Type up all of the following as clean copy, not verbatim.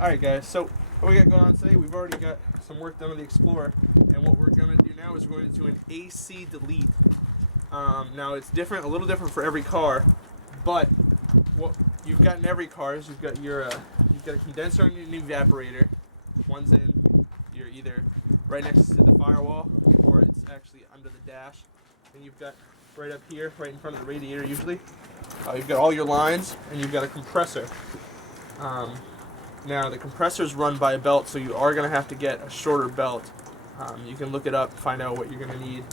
Alright guys, so what we got going on today, we've already got some work done with the Explorer, and what we're going to do now is we're going to do an AC delete. Now it's different, a little different for every car, but what you've got in every car is you've got a condenser and an evaporator. One's in, you're either right next to the firewall or it's actually under the dash, and you've got right up here, right in front of the radiator usually, you've got all your lines, and you've got a compressor. Now the compressor is run by a belt, so you are going to have to get a shorter belt. You can look it up, find out what you're going to need.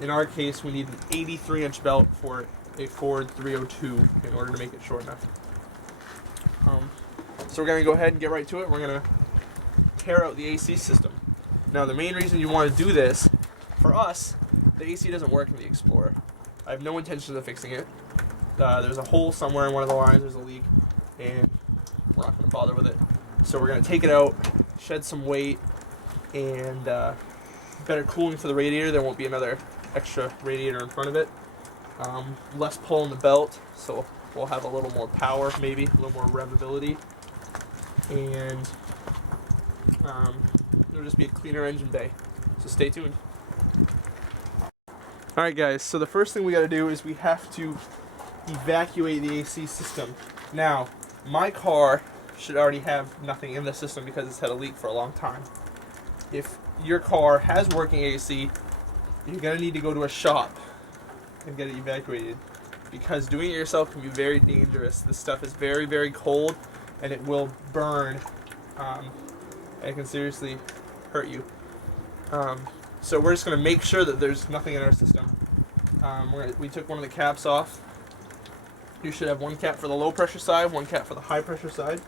In our case, we need an 83-inch belt for a Ford 302 in order to make it short enough. So we're going to go ahead and get right to it. We're going to tear out the AC system. Now the main reason you want to do this, for us, the AC doesn't work in the Explorer. I have no intention of fixing it. There's a hole somewhere in one of the lines, there's a leak, and we're not going to bother with it. So we're going to take it out, shed some weight, and better cooling for the radiator. There won't be another extra radiator in front of it. Less pull in the belt, so we'll have a little more power, maybe a little more revability, and it'll just be a cleaner engine bay. So stay tuned. Alright guys, so the first thing we got to do is we have to evacuate the AC system. Now, my car should already have nothing in the system because it's had a leak for a long time. If your car has working AC, you're going to need to go to a shop and get it evacuated, because doing it yourself can be very dangerous. This stuff is very, very cold, and it will burn, and it can seriously hurt you. So we're just going to make sure that there's nothing in our system. We took one of the caps off. You should have one cap for the low pressure side, one cap for the high pressure side.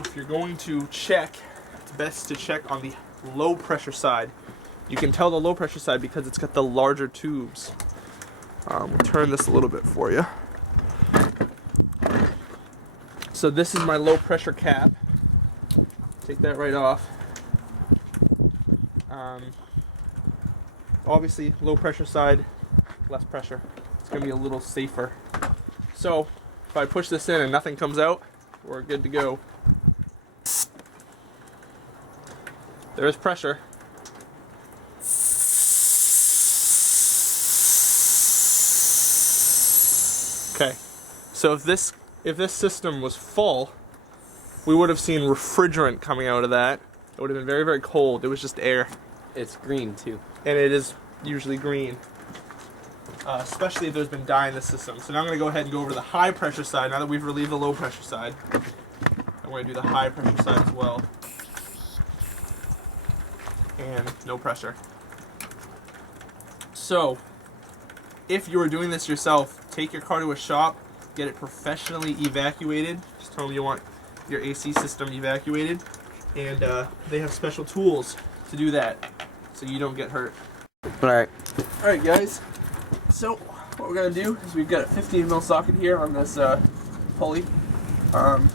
If you're going to check, it's best to check on the low pressure side. You can tell the low pressure side because it's got the larger tubes. I'll turn this a little bit for you. So this is my low pressure cap. Take that right off. Obviously, low pressure side, less pressure. It's going to be a little safer. So if I push this in and nothing comes out, we're good to go. There is pressure. Okay, so if this system was full, we would have seen refrigerant coming out of that. It would have been very, very cold. It was just air. It's green too. And it is usually green, especially if there's been dye in the system. So now I'm going to go ahead and go over to the high pressure side. Now that we've relieved the low pressure side, I'm going to do the high pressure side as well. And no pressure. So if you were doing this yourself, take your car to a shop, get it professionally evacuated. Just tell them you want your AC system evacuated, and they have special tools to do that so you don't get hurt. Alright guys, so what we're going to do is we've got a 15mm socket here on this pulley.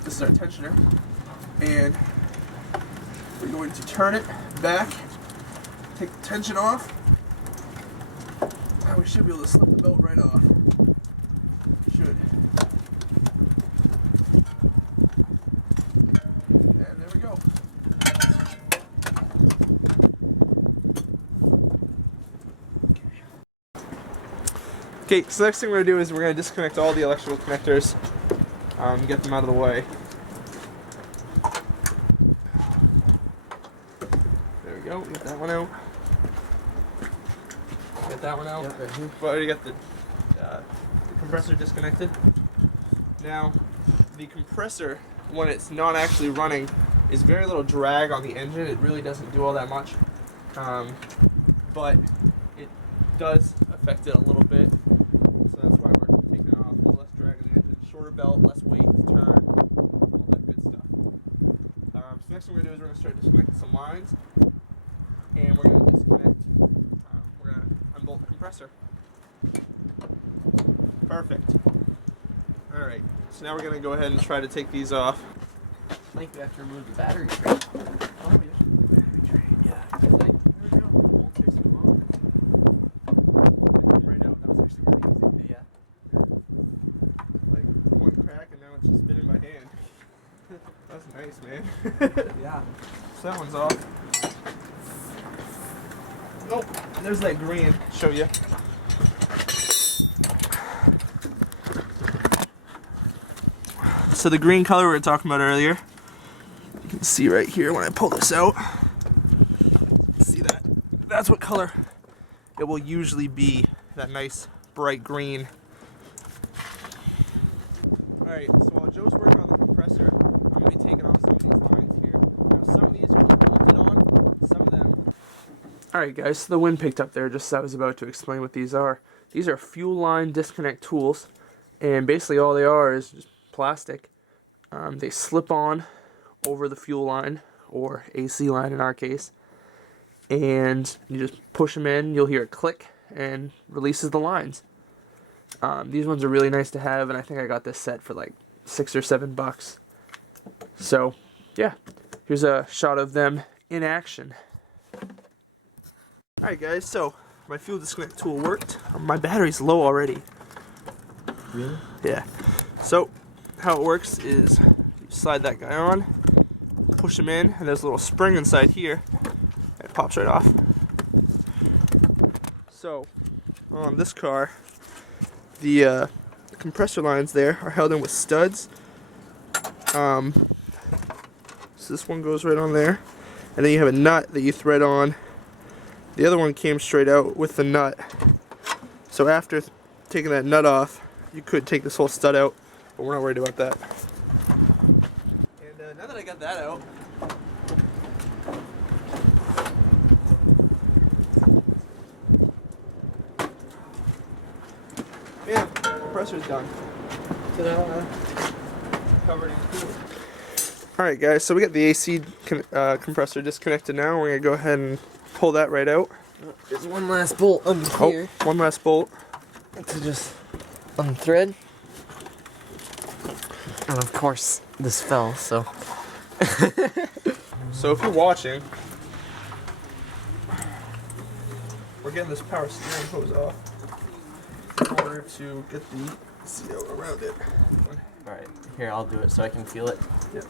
This is our tensioner, and we're going to turn it back, take the tension off, and we should be able to slip the belt right off. Should. And there we go. Okay, so the next thing we're going to do is we're going to disconnect all the electrical connectors, get them out of the way. There we go, get that one out. Get that one out. Yep, right here. We've already got the compressor disconnected. Now, the compressor, when it's not actually running, is very little drag on the engine. It really doesn't do all that much. But it does affect it a little bit. So that's why we're taking it off. A little less drag on the engine. Shorter belt, less weight to turn, all that good stuff. So next thing we're going to do is we're going to start disconnecting some lines. And we're going to disconnect, we're going to unbolt the compressor. Perfect. Alright, so now we're going to go ahead and try to take these off. I think we have to remove the battery tray. Oh, we have to remove the battery tray. Yeah. There we go. There's some more. Right out. That was actually really easy. Yeah. Like one crack and now it's just been in my hand. That's Nice, man. Yeah. So that one's off. Oh, there's that green. Show you. So the green color we were talking about earlier, you can see right here when I pull this out. See that? That's what color it will usually be. That nice bright green. Alright, so while Joe's working on the compressor, I'm going to be taking off some of these lines here. Some of these are bolted on, some of them. Alright guys, so the wind picked up there just as I was about to explain what these are. These are fuel line disconnect tools, and basically all they are is just plastic. They slip on over the fuel line, or AC line in our case, and you just push them in, you'll hear it click, and releases the lines. These ones are really nice to have, and I think I got this set for like $6 or $7. So, yeah, here's a shot of them in action. Alright guys, so my fuel disconnect tool worked. My battery's low already. Really? Yeah. So, how it works is you slide that guy on, push him in, and there's a little spring inside here, and it pops right off. So, on this car, the compressor lines there are held in with studs. So this one goes right on there, and then you have a nut that you thread on. The other one came straight out with the nut. So after taking that nut off, you could take this whole stud out, but we're not worried about that. And now that I got that out, yeah, compressor's done. Ta-da! Covered in fuel. Alright guys, so we got the AC compressor disconnected now. We're going to go ahead and pull that right out. There's one last bolt under here. Oh, one last bolt. To just unthread. And of course, this fell, so. So if you're watching, we're getting this power steering hose off in order to get the seal around it. Alright, here, I'll do it so I can feel it. Yep.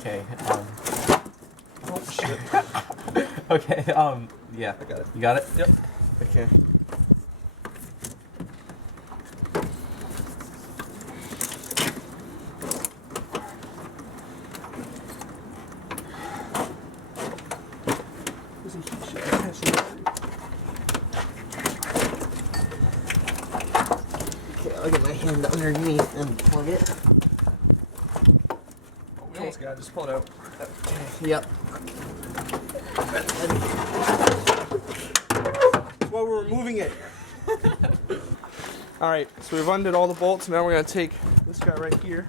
Okay. Oh shit. Okay, yeah. I got it. You got it? Yep. Okay. There's some shit. Okay, I'll get my hand underneath and plug it. We almost got it. Just pull it out. Yep. While we're removing it. Alright, so we've undid all the bolts. Now we're going to take this guy right here.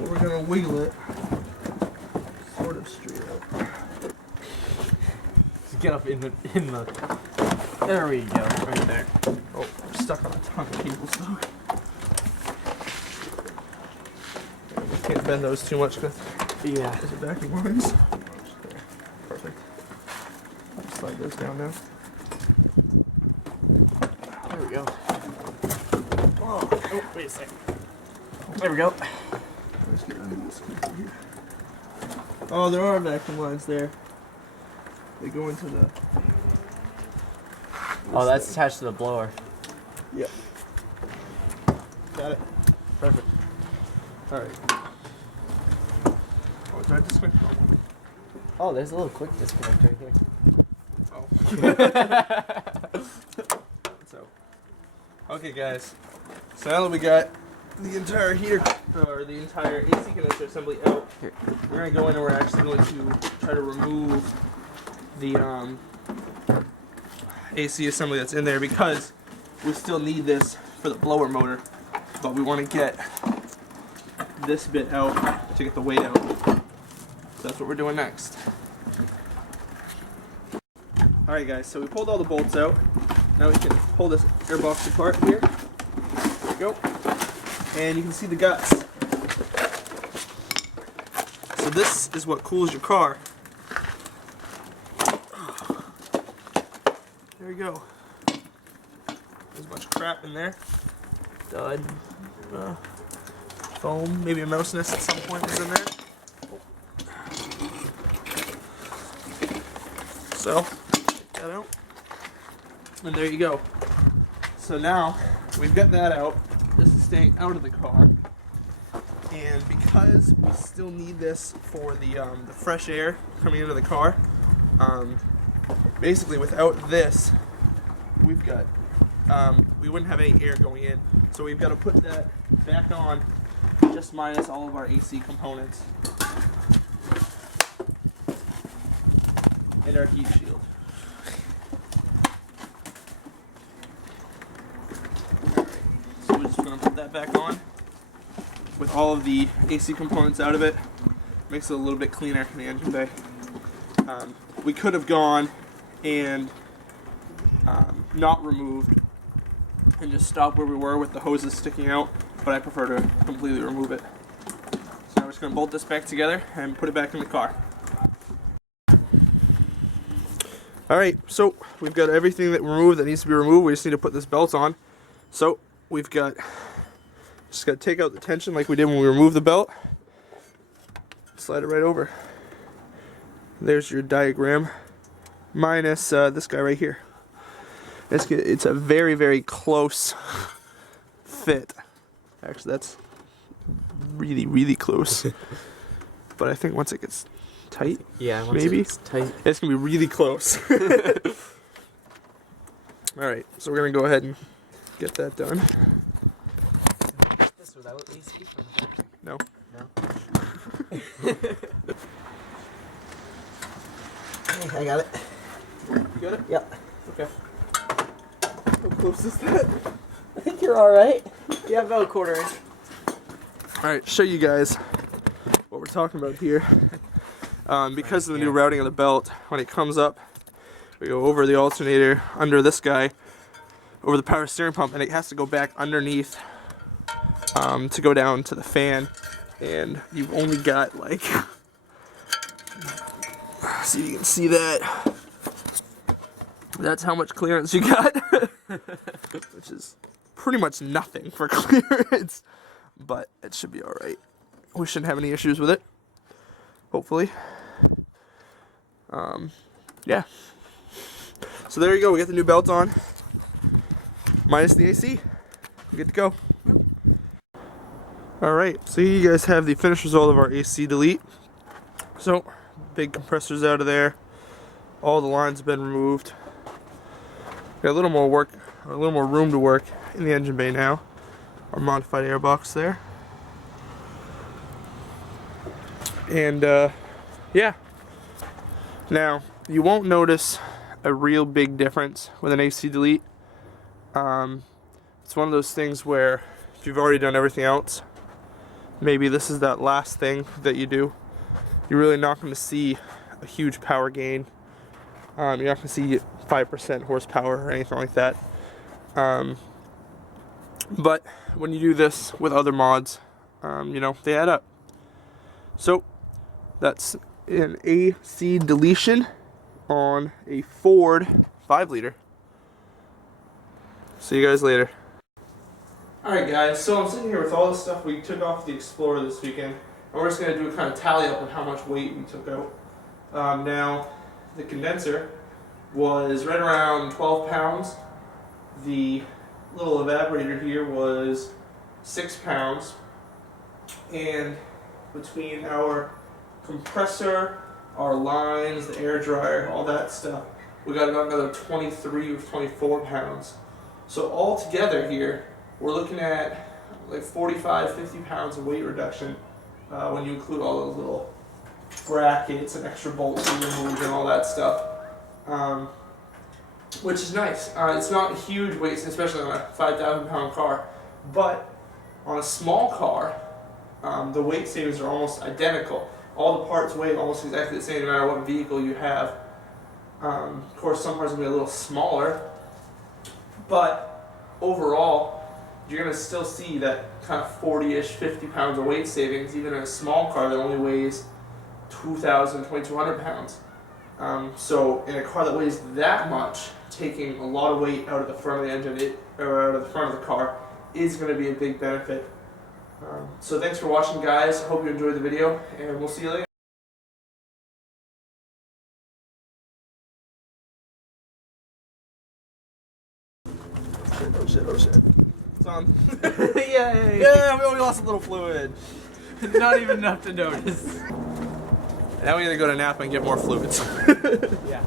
We're going to wiggle it sort of straight out. Just get up in the. There we go, right there. Oh, we're stuck on a ton of cables though. Can't bend those too much because Yeah. those are backing lines. There. Perfect. Slide those down now. There we go. Oh, Wait a second. There we go. let's get under this cable here. Oh, there are vacuum lines there. They go into the. Oh, that's attached to the blower. Yep. Got it. Perfect. Alright. Oh, try this way. Oh, there's a little quick disconnect right here. Oh. So, okay, guys. So now that we got the entire the entire AC condenser assembly out, Here. we're gonna go in and we're actually going to try to remove the AC assembly that's in there because we still need this for the blower motor, but we want to get this bit out to get the weight out. So that's what we're doing next. Alright guys, so we pulled all the bolts out. Now we can pull this airbox apart here. There we go. And you can see the guts. So this is what cools your car. There we go. bunch of crap in there. Dud. Foam. Maybe a mouse nest at some point was in there. So, take that out. And there you go. So now, we've got that out. This is staying out of the car. And because we still need this for the fresh air coming into the car, basically without this, we've got, we wouldn't have any air going in. So we've got to put that back on, just minus all of our AC components. And our heat shield. So we're just going to put that back on with all of the AC components out of it. Makes it a little bit cleaner in the engine bay. We could have gone and not removed and just stopped where we were with the hoses sticking out, but I prefer to completely remove it. So now we're just going to bolt this back together and put it back in the car. Alright, so we've got everything that removed that needs to be removed. We just need to put this belt on. So we've got, just got to take out the tension like we did when we removed the belt. Slide it right over. There's your diagram, minus this guy right here. It's a very, very close fit. Actually, that's really, really close. But I think once it gets tight, yeah, once maybe it's tight, it's gonna be really close. All right, so we're gonna go ahead and get that done. this without AC? No. Okay, I got it. You got it? Yep. Okay. How close is that? I think you're all right. Yeah, about a quarter inch. All right, show you guys what we're talking about here. Because of the new routing of the belt, when it comes up, we go over the alternator, under this guy, over the power steering pump, and it has to go back underneath to go down to the fan. And you've only got like, see if you can see that. That's how much clearance you got, which is pretty much nothing for clearance, but it should be all right. We shouldn't have any issues with it, hopefully. Yeah. So there you go. We got the new belt on, minus the AC. We're good to go. All right. So you guys have the finished result of our AC delete. So big compressors out of there. All the lines have been removed. Got a little more work, or a little more room to work in the engine bay now. Our modified airbox there. And yeah. Now you won't notice a real big difference with an AC delete. It's one of those things where if you've already done everything else, maybe this is that last thing that you do. You're really not going to see a huge power gain. You're not going to see 5% horsepower or anything like that. But when you do this with other mods, you know, they add up. So that's an AC deletion on a Ford 5-liter. See you guys later. Alright guys, so I'm sitting here with all the stuff we took off the Explorer this weekend, and we're just going to do a kind of tally up on how much weight we took out. Now, the condenser was right around 12 pounds. The little evaporator here was 6 pounds. And between our compressor, our lines, the air dryer, all that stuff, we got about another 23 or 24 pounds. So all together here, we're looking at like 45, 50 pounds of weight reduction when you include all those little brackets and extra bolts we removed and all that stuff. Which is nice. It's not a huge weight, especially on a 5,000 pound car, but on a small car, the weight savings are almost identical. All the parts weigh almost exactly the same no matter what vehicle you have. Of course, some parts will be a little smaller, but overall, you're going to still see that kind of 40-ish, 50 pounds of weight savings, even in a small car that only weighs 2,000, 2,200 pounds. So in a car that weighs that much, taking a lot of weight out of the front of the engine, or out of the front of the car, is going to be a big benefit. So thanks for watching, guys. Hope you enjoyed the video, and we'll see you later. Oh shit, oh shit. It's on. Yeah, we only lost a little fluid. Not even enough to notice. Now we gotta go to Napa and get more fluids. Yeah.